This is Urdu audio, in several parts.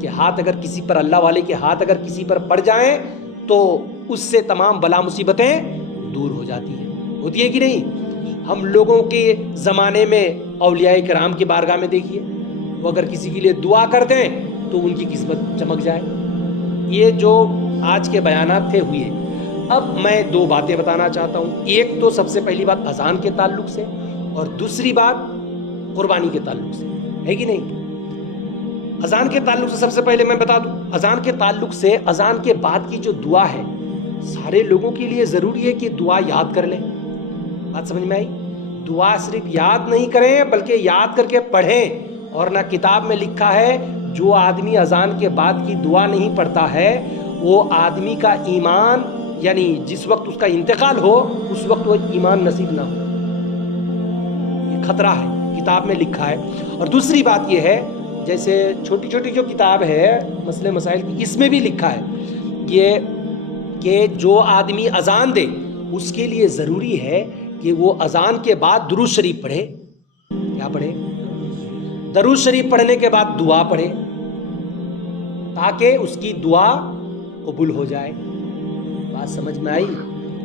کہ ہاتھ اگر کسی پر, اللہ والے کے ہاتھ اگر کسی پر پڑ جائیں تو اس سے تمام بلا مصیبتیں دور ہو جاتی ہیں. ہوتی ہے کہ نہیں؟ ہم لوگوں کے زمانے میں اولیاء کرام کی بارگاہ میں دیکھیے, وہ اگر کسی کے لیے دعا کر دیں تو ان کی قسمت چمک جائے. یہ جو آج کے بیانات تھے ہوئے. اب میں دو باتیں بتانا چاہتا ہوں. ایک تو سب سے پہلی بات اذان کے تعلق سے, اور دوسری بات قربانی کے تعلق سے, ہے کہ نہیں؟ اذان کے تعلق سے سب سے پہلے میں بتا دوں, اذان کے تعلق سے اذان کے بعد کی جو دعا ہے سارے لوگوں کے لیے ضروری ہے کہ دعا یاد کر لیں. بات سمجھ میں آئی؟ دعا صرف یاد نہیں کریں بلکہ یاد کر کے پڑھیں. اور نہ کتاب میں لکھا ہے جو آدمی اذان کے بعد کی دعا نہیں پڑھتا ہے وہ آدمی کا ایمان, یعنی جس وقت اس کا انتقال ہو اس وقت وہ ایمان نصیب نہ ہو. یہ خطرہ ہے, کتاب میں لکھا ہے. اور دوسری بات یہ ہے, جیسے چھوٹی چھوٹی جو کتاب ہے مسئلے مسائل کی, اس میں بھی لکھا ہے یہ کہ جو آدمی اذان دے اس کے لیے ضروری ہے کہ وہ اذان کے بعد درود شریف پڑھے. کیا پڑھے؟ درود شریف پڑھنے کے بعد دعا پڑھے تاکہ اس کی دعا قبول ہو جائے. بات سمجھ میں آئی؟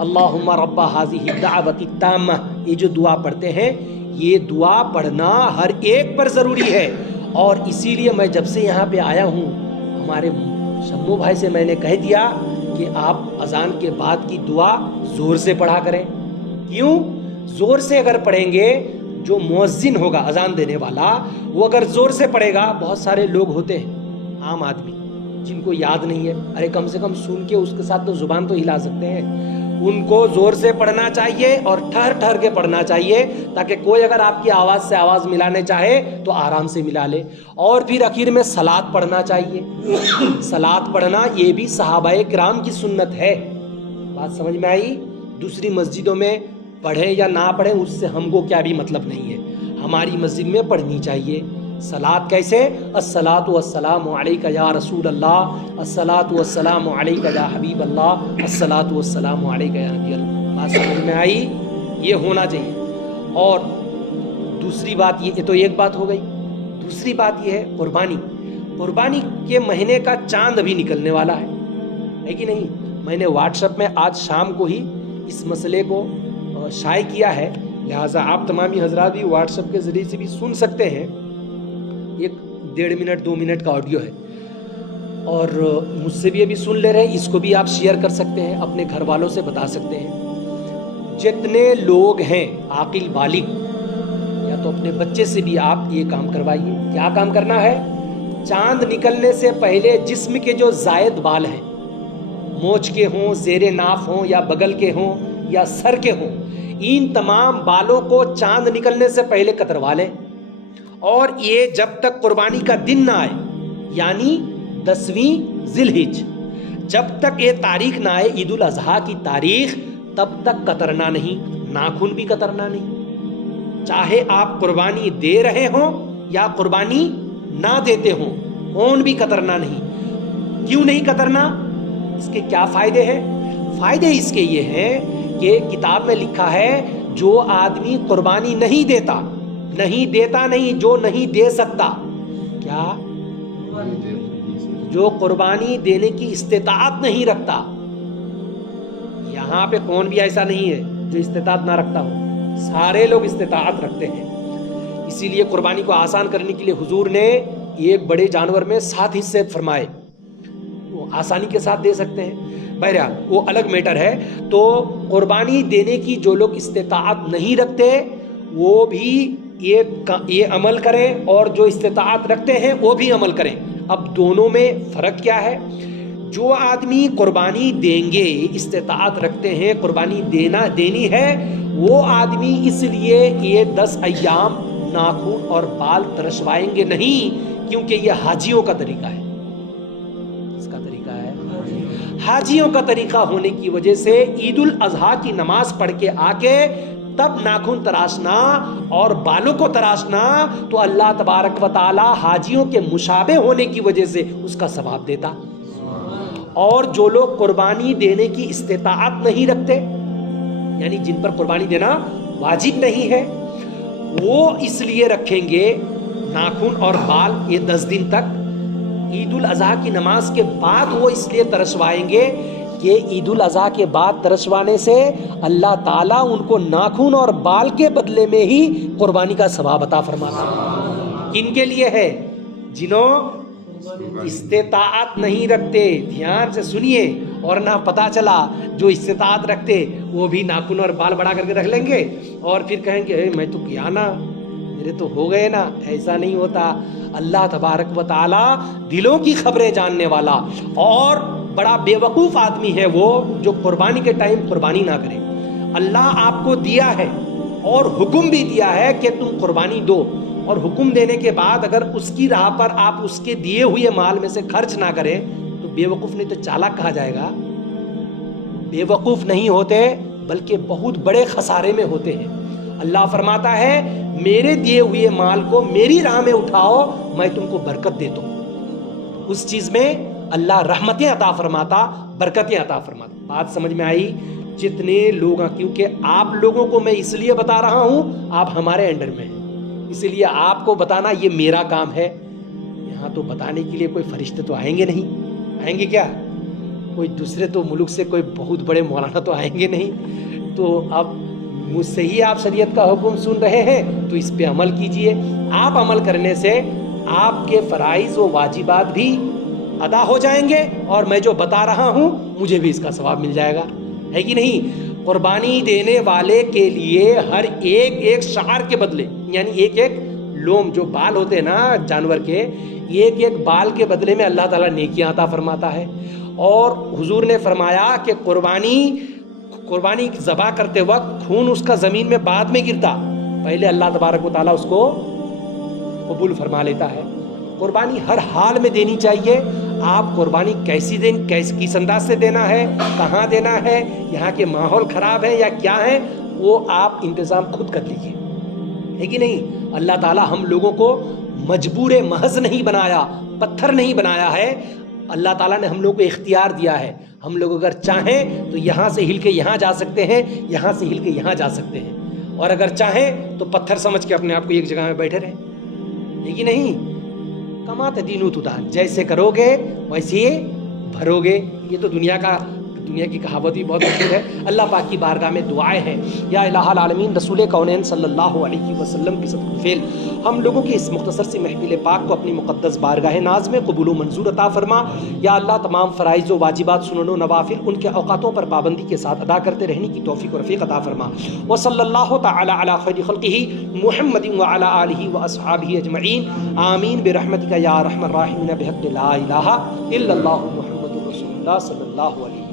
اللہم رب ہذہ الدعوۃ التامہ, یہ جو دعا پڑھتے ہیں یہ دعا پڑھنا ہر ایک پر ضروری ہے. اور اسی لیے میں جب سے یہاں پہ آیا ہوں ہمارے شمو بھائی سے میں نے کہہ دیا کہ آپ اذان کے بعد کی دعا زور سے پڑھا کریں. کیوں؟ زور سے اگر پڑھیں گے, جو مؤذن ہوگا اذان دینے والا وہ اگر زور سے پڑھے گا, بہت سارے لوگ ہوتے ہیں عام آدمی جن کو یاد نہیں ہے, ارے کم سے کم سن کے اس کے ساتھ تو زبان تو ہلا سکتے ہیں. ان کو زور سے پڑھنا چاہیے اور ٹھہر ٹھہر کے پڑھنا چاہیے تاکہ کوئی اگر آپ کی آواز سے آواز ملانے چاہے تو آرام سے ملا لے. اور پھر آخر میں صلاۃ پڑھنا چاہیے. صلاۃ پڑھنا یہ بھی صحابہ کرام کی سنت ہے. بات سمجھ میں آئی؟ دوسری مسجدوں میں پڑھیں یا نہ پڑھیں اس سے ہم کو کیا بھی مطلب نہیں ہے, ہماری مسجد میں پڑھنی چاہیے. صلاۃ کیسے؟ الصلاۃ والسلام علیک یا رسول اللہ, الصلاۃ والسلام علیک یا حبیب اللہ, الصلاۃ والسلام علیک یا نبی اللہ. بات سمجھ میں آئی؟ یہ ہونا چاہیے. اور دوسری بات یہ تو ایک بات ہو گئی. دوسری بات یہ ہے قربانی. قربانی کے مہینے کا چاند ابھی نکلنے والا ہے کہ نہیں؟ میں نے واٹس ایپ میں آج شام کو ہی اس مسئلے کو شائع کیا ہے, لہٰذا آپ تمامی حضرات بھی واٹس ایپ کے ذریعے سے بھی سن سکتے ہیں. ایک 1.5 منٹ 2 منٹ کا آڈیو ہے اور مجھ سے بھی ابھی سن لے رہے ہیں, اس کو بھی آپ شیئر کر سکتے ہیں, اپنے گھر والوں سے بتا سکتے ہیں. جتنے لوگ ہیں عاقل بالغ, یا تو اپنے بچے سے بھی آپ یہ کام کروائیے. کیا کام کرنا ہے؟ چاند نکلنے سے پہلے جسم کے جو زائد بال ہیں, مونچھ کے ہوں, زیر ناف ہوں, یا بغل کے ہوں, یا سر کے ہوں, ان تمام بالوں کو چاند نکلنے سے پہلے کتروا لیں. اور یہ جب تک قربانی کا دن نہ آئے, یعنی 10ویں ذی الحجہ, جب تک یہ تاریخ نہ آئے عید الاضحیٰ کی تاریخ, تب تک کترنا نہیں, ناخن بھی کترنا نہیں. چاہے آپ قربانی دے رہے ہوں یا قربانی نہ دیتے ہوں, اون بھی کترنا نہیں. کیوں نہیں کترنا؟ اس کے کیا فائدے ہیں؟ فائدے اس کے یہ ہیں کہ کتاب میں لکھا ہے جو آدمی قربانی نہیں دیتا نہیں, جو نہیں دے سکتا, کیا؟ جو قربانی دینے کی استطاعت نہیں رکھتا. یہاں پہ کون بھی ایسا نہیں ہے جو استطاعت نہ رکھتا ہو, سارے لوگ استطاعت رکھتے ہیں. اسی لیے قربانی کو آسان کرنے کے لیے حضور نے ایک بڑے جانور میں 7 حصے فرمائے, وہ آسانی کے ساتھ دے سکتے ہیں. بہرحال وہ الگ میٹر ہے. تو قربانی دینے کی جو لوگ استطاعت نہیں رکھتے وہ بھی یہ عمل کریں, اور جو استطاعت رکھتے ہیں وہ بھی عمل کریں. اب دونوں میں فرق کیا ہے؟ جو آدمی قربانی دیں گے, استطاعت رکھتے ہیں, قربانی دینی ہے, وہ آدمی اس لیے یہ 10 ایام ناخن اور بال ترشوائیں گے نہیں, کیونکہ یہ حاجیوں کا طریقہ ہے. اس کا طریقہ ہے حاجیوں کا طریقہ ہونے کی وجہ سے عید الاضحیٰ کی نماز پڑھ کے آ کے تب ناخن تراشنا اور بالوں کو تراشنا, تو اللہ تبارک و تعالی حاجیوں کے مشابہ ہونے کی وجہ سے اس کا ثواب دیتا. اور جو لوگ قربانی دینے کی استطاعت نہیں رکھتے, یعنی جن پر قربانی دینا واجب نہیں ہے, وہ اس لیے رکھیں گے ناخن اور بال یہ 10 دن تک, عید الاضحیٰ کی نماز کے بعد وہ اس لیے ترسوائیں گے کہ عید الاضحیٰ کے بعد ترسوانے سے اللہ تعالیٰ ان کو ناخن اور بال کے بدلے میں ہی قربانی کا ثواب عطا فرماتا ہے۔ کن کے لیے ہے؟ جنہوں استطاعت نہیں رکھتے، دھیان سے سنیے، اور نہ پتا چلا جو استطاعت رکھتے وہ بھی ناخن اور بال بڑا کر کے رکھ لیں گے اور پھر کہیں گے میں تو کیا نا، میرے تو ہو گئے نا۔ ایسا نہیں ہوتا۔ اللہ تبارک و تعالی دلوں کی خبریں جاننے والا اور بڑا بے وقوف آدمی ہے وہ جو قربانی کے ٹائم قربانی نہ کرے۔ اللہ آپ کو دیا ہے اور حکم بھی دیا ہے کہ تم قربانی دو، اور حکم دینے کے بعد اگر اس کی راہ پر آپ اس کے دیے ہوئے مال میں سے خرچ نہ کریں تو بے وقوف نہیں تو چالاک کہا جائے گا۔ بے وقوف نہیں ہوتے بلکہ بہت بڑے خسارے میں ہوتے ہیں۔ اللہ فرماتا ہے میرے دیے ہوئے مال کو میری راہ میں اٹھاؤ، میں تم کو برکت دیتا ہوں۔ اس چیز میں اللہ رحمتیں عطا فرماتا، برکتیں عطا فرماتا۔ بات سمجھ میں آئی؟ جتنے لوگ، کیونکہ آپ لوگوں کو میں اس لیے بتا رہا ہوں آپ ہمارے انڈر میں ہیں، اسی لیے آپ کو بتانا یہ میرا کام ہے۔ یہاں تو بتانے کے لیے کوئی فرشتے تو آئیں گے نہیں، آئیں گے کیا؟ کوئی دوسرے تو ملک سے کوئی بہت بڑے مولانا تو آئیں گے نہیں۔ تو اب مجھ سے ہی آپ شریعت کا حکم سن رہے ہیں تو اس پہ عمل کیجئے۔ آپ عمل کرنے سے آپ کے فرائض و واجبات بھی ادا ہو جائیں گے اور میں جو بتا رہا ہوں مجھے بھی اس کا ثواب مل جائے گا، ہے کہ نہیں؟ قربانی دینے والے کے لیے ہر ایک شعر کے بدلے، یعنی ایک لوم جو بال ہوتے ہیں نا جانور کے، ایک بال کے بدلے میں اللہ تعالیٰ نیکیاں عطا فرماتا ہے۔ اور حضور نے فرمایا کہ قربانی ذبح کرتے وقت خون اس کا زمین میں بعد میں گرتا، پہلے اللہ تبارک و تعالیٰ اس کو قبول فرما لیتا ہے۔ قربانی ہر حال میں دینی چاہیے۔ آپ قربانی کس انداز سے دینا ہے، کہاں دینا ہے، یہاں کے ماحول خراب ہے یا کیا ہے، وہ آپ انتظام خود کر لیجیے، ہے کہ نہیں؟ اللہ تعالیٰ ہم لوگوں کو مجبور محض نہیں بنایا، پتھر نہیں بنایا ہے۔ اللہ تعالیٰ نے ہم لوگوں کو اختیار دیا ہے۔ ہم لوگ اگر چاہیں تو یہاں سے ہل کے یہاں جا سکتے ہیں، یہاں سے ہل کے یہاں جا سکتے ہیں، اور اگر چاہیں تو پتھر سمجھ کے اپنے آپ کو ایک جگہ میں بیٹھے رہیں، ہے کہ نہیں؟ کمات دینو تدان، جیسے کرو گے ویسے ہی بھرو گے۔ یہ تو دنیا کی کہاوت بھی بہت مشہور ہے۔ اللہ پاک کی بارگاہ میں دعائیں ہیں، یا الہ العالمین رسول کونین صلی اللہ علیہ وسلم کی صدقہ فعل ہم لوگوں کی اس مختصر سی محفل پاک کو اپنی مقدس بارگاہ ناز میں قبول و منظور عطا فرما۔ یا اللہ تمام فرائض و واجبات، سنن و نوافل ان کے اوقاتوں پر پابندی کے ساتھ ادا کرتے رہنے کی توفیق و رفیق عطا فرما۔ وصلی اللہ تعالی علی خیر خلقہ محمد وعلی آلہ واصحابہ اجمعین، آمین برحمتک یا ارحم الراحمین، بحق لا الہ الا اللہ محمد رسول اللہ صلی اللہ علیہ وسلم۔